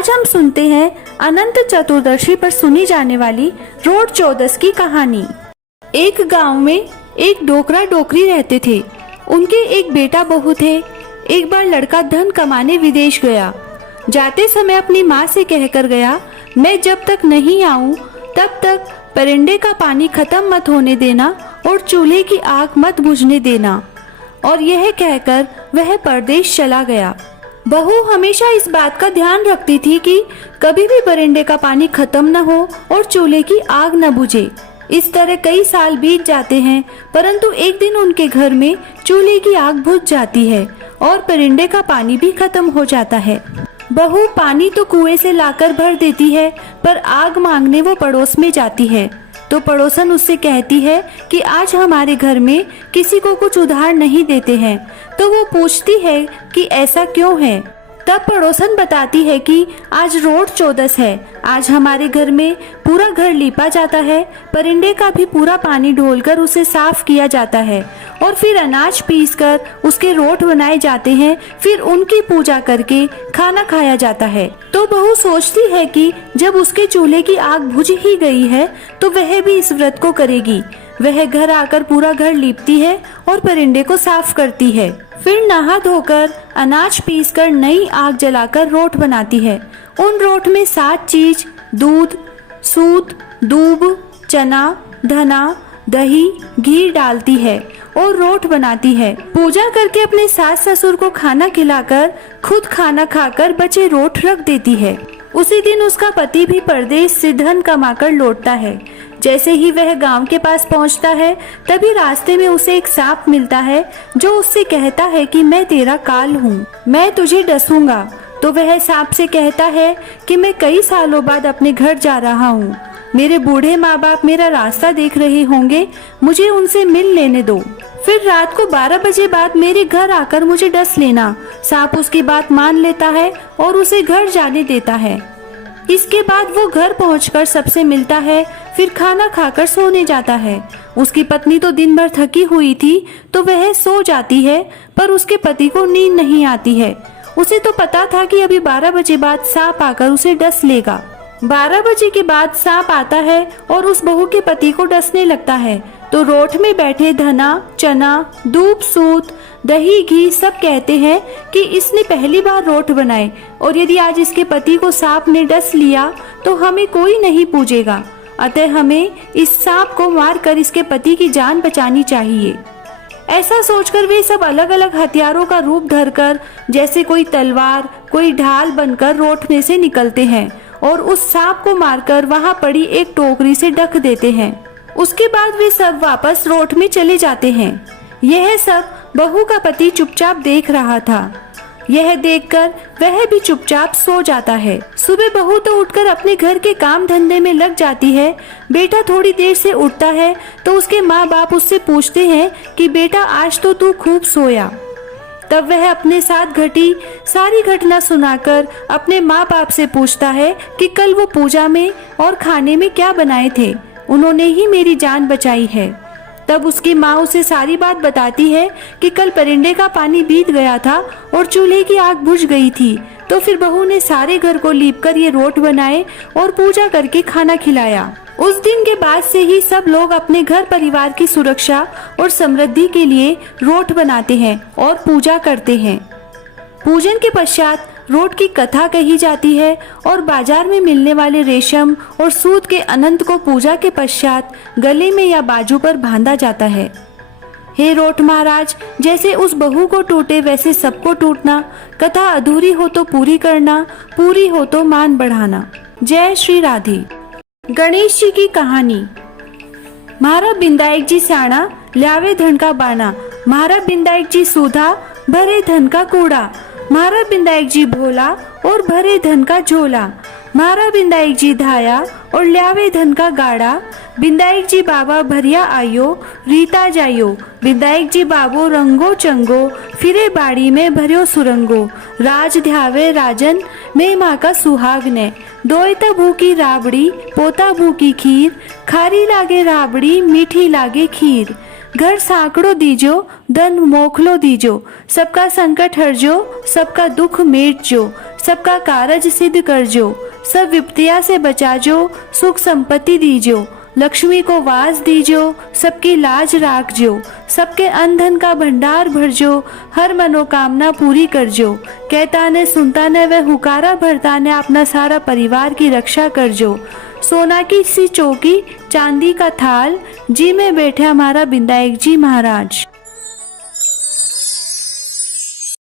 आज हम सुनते हैं अनंत चतुर्दशी पर सुनी जाने वाली रोड चौदस की कहानी। एक गांव में एक डोकरा डोकरी रहते थे। उनके एक बेटा बहू थे। एक बार लड़का धन कमाने विदेश गया। जाते समय अपनी माँ से कहकर गया, मैं जब तक नहीं आऊं तब तक परिंदे का पानी खत्म मत होने देना और चूल्हे की आग मत बुझने देना। और यह कहकर वह परदेश चला गया। बहू हमेशा इस बात का ध्यान रखती थी कि कभी भी परिंदे का पानी खत्म न हो और चूल्हे की आग न बुझे। इस तरह कई साल बीत जाते हैं, परंतु एक दिन उनके घर में चूल्हे की आग बुझ जाती है और परिंदे का पानी भी खत्म हो जाता है। बहू पानी तो कुएं से लाकर भर देती है, पर आग मांगने वो पड़ोस में जाती है तो पड़ोसन उससे कहती है कि आज हमारे घर में किसी को कुछ उधार नहीं देते हैं। तो वो पूछती है कि ऐसा क्यों है। तब पड़ोसन बताती है कि आज रोड चौदस है। आज हमारे घर में पूरा घर लीपा जाता है, परिंदे का भी पूरा पानी ढोलकर उसे साफ किया जाता है और फिर अनाज पीसकर उसके रोट बनाए जाते हैं। फिर उनकी पूजा करके खाना खाया जाता है। तो बहू सोचती है कि जब उसके चूल्हे की आग बुझ ही गई है तो वह भी इस व्रत को करेगी। वह घर आकर पूरा घर लीपती है और परिंदे को साफ करती है। फिर नहा धोकर अनाज पीसकर नई आग जलाकर रोट बनाती है। उन रोट में 7 चीज दूध, सूत, दूब, चना, धना, दही, घी डालती है और रोट बनाती है। पूजा करके अपने सास ससुर को खाना खिलाकर खुद खाना खाकर बचे रोट रख देती है। उसी दिन उसका पति भी परदेश से धन कमाकर लौटता है। जैसे ही वह गांव के पास पहुंचता है तभी रास्ते में उसे एक सांप मिलता है जो उससे कहता है कि मैं तेरा काल हूँ, मैं तुझे डसूंगा। तो वह सांप से कहता है कि मैं कई सालों बाद अपने घर जा रहा हूँ। मेरे बूढ़े माँ बाप मेरा रास्ता देख रहे होंगे, मुझे उनसे मिल लेने दो। फिर रात को 12 बजे बाद मेरे घर आकर मुझे डस लेना। सांप उसकी बात मान लेता है और उसे घर जाने देता है। इसके बाद वो घर पहुंचकर सबसे मिलता है, फिर खाना खाकर सोने जाता है। उसकी पत्नी तो दिन भर थकी हुई थी तो वह सो जाती है, पर उसके पति को नींद नहीं आती है। उसे तो पता था कि अभी 12 बजे बाद सांप आकर उसे डस लेगा। 12 बजे के बाद सांप आता है और उस बहू के पति को डसने लगता है। तो रोट में बैठे धना, चना, दूब, सूत, दही, घी सब कहते हैं कि इसने पहली बार रोट बनाए और यदि आज इसके पति को सांप ने डस लिया तो हमें कोई नहीं पूजेगा। अतः हमें इस सांप को मारकर इसके पति की जान बचानी चाहिए। ऐसा सोचकर वे सब अलग अलग हथियारों का रूप धरकर, जैसे कोई तलवार, कोई ढाल बनकर रोट में से निकलते हैं और उस सांप को मारकर वहां पड़ी एक टोकरी से ढक देते हैं। उसके बाद वे सब वापस रोट में चले जाते हैं। यह सब बहू का पति चुपचाप देख रहा था। यह देखकर वह भी चुपचाप सो जाता है। सुबह बहू तो उठकर अपने घर के काम धंधे में लग जाती है। बेटा थोड़ी देर से उठता है तो उसके माँ बाप उससे पूछते हैं कि बेटा आज तो तू खूब सोया। तब वह अपने साथ घटी सारी घटना सुनाकर अपने माँ बाप से पूछता है कि कल वो पूजा में और खाने में क्या बनाए थे, उन्होंने ही मेरी जान बचाई है। तब उसकी माँ उसे सारी बात बताती है कि कल परिंदे का पानी बीत गया था और चूल्हे की आग बुझ गई थी। तो फिर बहू ने सारे घर को लीपकर ये रोट बनाए और पूजा करके खाना खिलाया। उस दिन के बाद से ही सब लोग अपने घर परिवार की सुरक्षा और समृद्धि के लिए रोट बनाते हैं और पूजा करते हैं। पूजन के पश्चात रोट की कथा कही जाती है और बाजार में मिलने वाले रेशम और सूत के अनंत को पूजा के पश्चात गले में या बाजू पर बांधा जाता है। हे रोट महाराज, जैसे उस बहू को टूटे वैसे सबको टूटना, कथा अधूरी हो तो पूरी करना, पूरी हो तो मान बढ़ाना। जय श्री राधे। गणेश जी की कहानी। महाराज बिंदायक जी स्याणा, ल्यावे धन का बाना। महाराज बिंदायक जी सूधा, भरे धन का कूड़ा। महाराज बिंदायक जी भोला और भरे धन का झोला। महाराज बिंदायक जी धाया और ल्यावे धन का गाड़ा। बिंदायक जी बाबा भरिया आयो, रीता जायो। बिंदायक जी बाबो रंगो चंगो, फिरे बाड़ी में भरियो सुरंगो। राज ध्यावे राजन, मैं माँ का सुहाग ने। दोयता भूकी राबड़ी, पोता भूकी खीर। खारी लागे राबड़ी, मीठी लागे खीर। घर साकड़ो दीजो, धन मोखलो दीजो। सबका संकट हरजो, सबका दुख मेटजो। सबका कारज सिद्ध कर जो, सब विपत्तिया से बचा जो, सुख संपत्ति दीजो, लक्ष्मी को वास दीजो, सबकी लाज राख जो, सबके अन्न धन का भंडार भरजो, हर मनोकामना पूरी कर जो। कहता ने सुनता ने वह हुकारा भरता ने, अपना सारा परिवार की रक्षा कर जो। सोना की सी चौकी, चांदी का थाल, जी में बैठे हमारा बिंदायक जी महाराज।